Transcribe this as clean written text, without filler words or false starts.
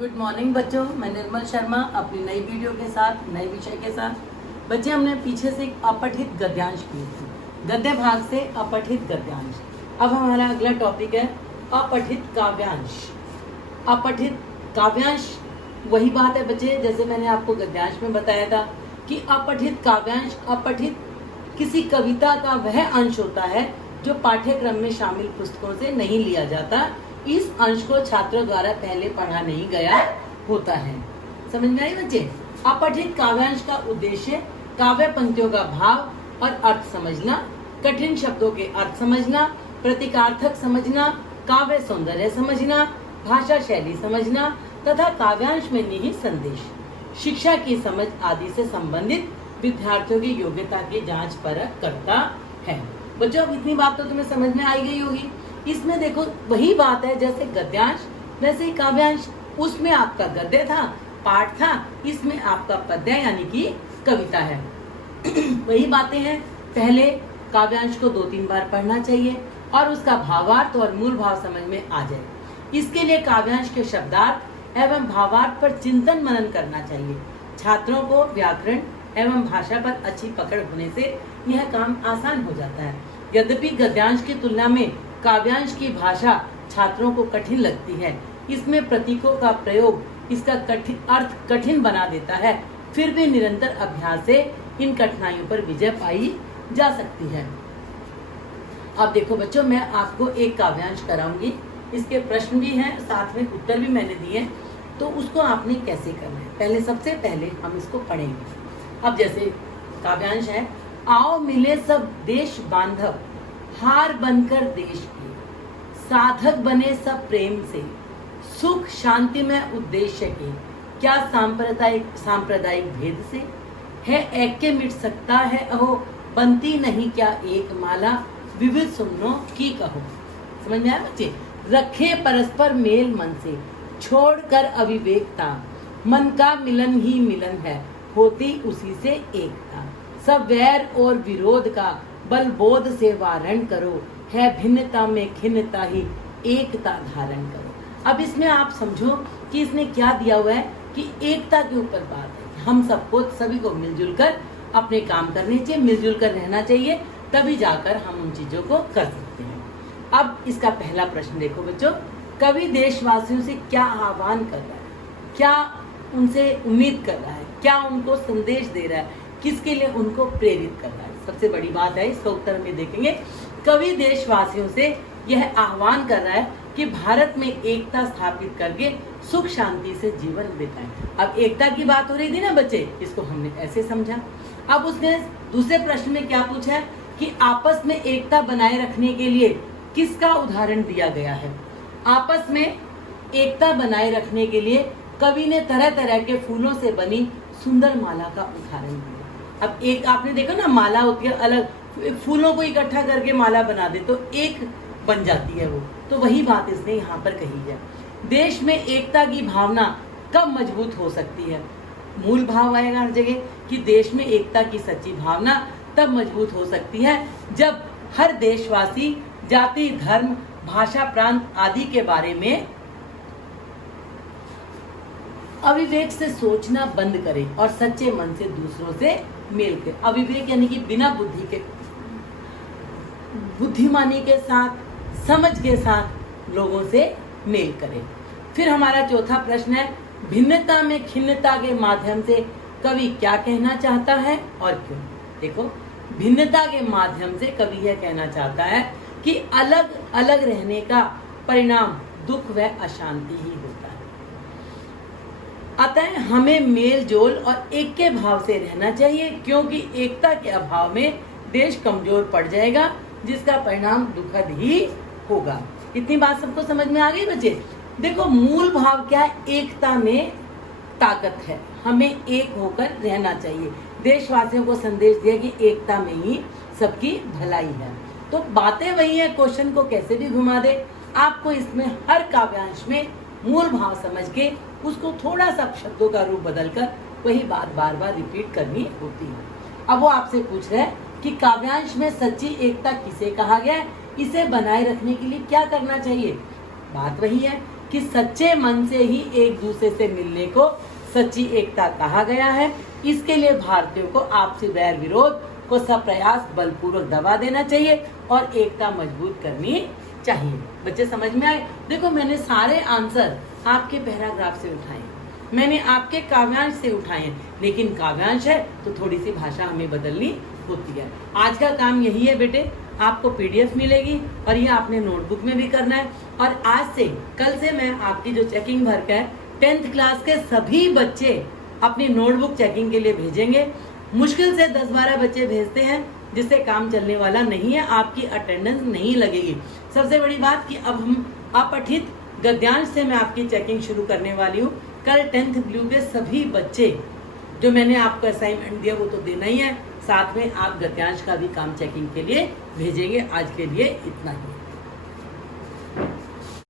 Good morning बच्चों, मैं निर्मल शर्मा अपनी नई वीडियो के साथ नए विषय के साथ। बच्चे, हमने पीछे से एक अपठित गद्यांश की थी, गद्य भाग से अपठित गद्यांश। अब हमारा अगला टॉपिक है अपठित काव्यांश। अपठित काव्यांश वही बात है बच्चे, जैसे मैंने आपको गद्यांश में बताया था कि अपठित काव्यांश अपठित किसी कविता का वह अंश होता है जो पाठ्यक्रम में शामिल पुस्तकों से नहीं लिया जाता। इस अंश को छात्रों द्वारा पहले पढ़ा नहीं गया होता है। समझ में आई बच्चे? अपठित काव्यांश का उद्देश्य काव्य पंक्तियों का भाव और अर्थ समझना, कठिन शब्दों के अर्थ समझना, प्रतीकार्थक समझना, काव्य सौंदर्य समझना, भाषा शैली समझना तथा काव्यांश में निहित संदेश, शिक्षा की समझ आदि से संबंधित विद्यार्थियों की योग्यता की जांच परख करता है। बच्चों, अब इतनी बात तो तुम्हें समझ में आई गई होगी। इसमें देखो वही बात है, जैसे गद्यांश वैसे ही काव्यांश। उसमें आपका गद्य था, पाठ था, इसमें आपका पद्य यानी कि कविता है। वही बातें हैं। पहले काव्यांश को 2-3 बार पढ़ना चाहिए और उसका भावार्थ और मूल भाव समझ में आ जाए। इसके लिए काव्यांश के शब्दार्थ एवं भावार्थ पर चिंतन मनन करना चाहिए। छात्रों को व्याकरण एवं भाषा पर अच्छी पकड़ होने से यह काम आसान हो जाता है। यद्यपि गद्यांश की तुलना में काव्यांश की भाषा छात्रों को कठिन लगती है। इसमें प्रतीकों का प्रयोग इसका अर्थ कठिन बना देता है, फिर भी निरंतर अभ्यास से इन कठिनाइयों पर विजय पाई जा सकती है। अब देखो बच्चों, मैं आपको एक काव्यांश कराऊंगी, इसके प्रश्न भी हैं, साथ में उत्तर भी मैंने दिए, तो उसको आपने कैसे करना है। पहले सबसे पहले हम इसको पढ़ेंगे। अब जैसे काव्यांश है, आओ मिले सब देश बांधव, हार बनकर देश के, साधक बने सब प्रेम से, सुख शांति में उद्देश्य के, क्या सांप्रदायिक भेद से, है ऐक्य मिट सकता है अहो, बनती नहीं क्या एक माला, विविध सुमनों की कहो। समझ में आया बच्चे? रखे परस्पर मेल मन से, छोड़कर अविवेकता, मन का मिलन ही मिलन है, होती उसी से एकता, सब वैर और विरोध का बल बोध से वारण करो, है भिन्नता में खिन्नता ही एकता धारण करो। अब इसमें आप समझो कि इसने क्या दिया हुआ है कि एकता के ऊपर बात है। हम सबको सभी को मिलजुल कर अपने काम करने चाहिए, मिलजुल कर रहना चाहिए, तभी जाकर हम उन चीजों को कर सकते हैं। अब इसका पहला प्रश्न देखो बच्चों, कवि देशवासियों से क्या आह्वान कर रहा है, क्या उनसे उम्मीद कर रहा है, क्या उनको संदेश दे रहा है, किसके लिए उनको प्रेरित कर रहा है। सबसे बड़ी बात है, इसका उत्तर में देखेंगे। कवि देशवासियों से यह आह्वान कर रहा है कि भारत में एकता स्थापित करके सुख शांति से जीवन बिताएं। अब एकता की बात हो रही थी ना बच्चे, इसको हमने ऐसे समझा। अब उसने दूसरे प्रश्न में क्या पूछा है कि आपस में एकता बनाए रखने के लिए किसका उदाहरण दिया गया है। आपस में एकता बनाए रखने के लिए कवि ने तरह तरह के फूलों से बनी सुंदर माला का उदाहरण दिया। अब एक आपने देखा ना, माला होती है अलग, फूलों को इकट्ठा करके माला बना दे तो एक बन जाती है वो, तो वही बात इसने यहाँ पर कही है। देश में एकता की भावना कब मजबूत हो सकती है, मूल भाव आएगा हर जगह कि देश में एकता की सच्ची भावना तब मजबूत हो सकती है जब हर देशवासी जाति धर्म भाषा प्रांत आदि के बारे में अविवेक से सोचना बंद करे और सच्चे मन से दूसरों से मेल करे। अविवेक यानी कि बिना बुद्धि के, बुद्धिमानी के साथ, समझ के साथ लोगों से मेल करे। फिर हमारा चौथा प्रश्न है, भिन्नता में खिन्नता के माध्यम से कवि क्या कहना चाहता है और क्यों। देखो, भिन्नता के माध्यम से कवि यह कहना चाहता है कि अलग अलग रहने का परिणाम दुख व अशांति ही होता है। अतः हमें मेल जोल और एक के भाव से रहना चाहिए, क्योंकि एकता के अभाव में देश कमजोर पड़ जाएगा, जिसका परिणाम दुखद ही होगा। इतनी बात सबको समझ में आ गई बच्चे? देखो, मूल भाव क्या है, एकता में ताकत है, हमें एक होकर रहना चाहिए। देशवासियों को संदेश दिया कि एकता में ही सबकी भलाई है। तो बातें वही है, क्वेश्चन को कैसे भी घुमा दे, आपको इसमें हर काव्यांश में मूल भाव समझ के उसको थोड़ा सा शब्दों का रूप बदलकर वही बात बार बार रिपीट करनी होती है। अब वो आपसे पूछ रहे हैं कि काव्यांश में सच्ची एकता किसे कहा गया है, इसे बनाए रखने के लिए क्या करना चाहिए। बात वही है कि सच्चे मन से ही एक दूसरे से मिलने को सच्ची एकता कहा गया है। इसके लिए भारतीयों को आपसी वैर विरोध को सब प्रयास बलपूर्वक दबा देना चाहिए और एकता मजबूत करनी चाहिए। बच्चे समझ में आए? देखो मैंने सारे आंसर आपके पैराग्राफ से उठाए, मैंने आपके काव्यांश से उठाए हैं, लेकिन काव्यांश है तो थोड़ी सी भाषा हमें बदलनी होती है। आज का काम यही है बेटे, आपको पीडीएफ मिलेगी और ये आपने नोटबुक में भी करना है। और आज से कल से मैं आपकी जो चेकिंग वर्क है 10th क्लास के सभी बच्चे अपनी नोटबुक चेकिंग के लिए भेजेंगे। मुश्किल से 10-12 बच्चे भेजते हैं जिससे काम चलने वाला नहीं है, आपकी अटेंडेंस नहीं लगेगी। सबसे बड़ी बात कि अब हम अपठित गद्यांश से मैं आपकी चेकिंग शुरू करने वाली हूँ। कल 10th ब्लू के सभी बच्चे जो मैंने आपको असाइनमेंट दिया वो तो देना ही है, साथ में आप गद्यांश का भी काम चेकिंग के लिए भेजेंगे। आज के लिए इतना ही।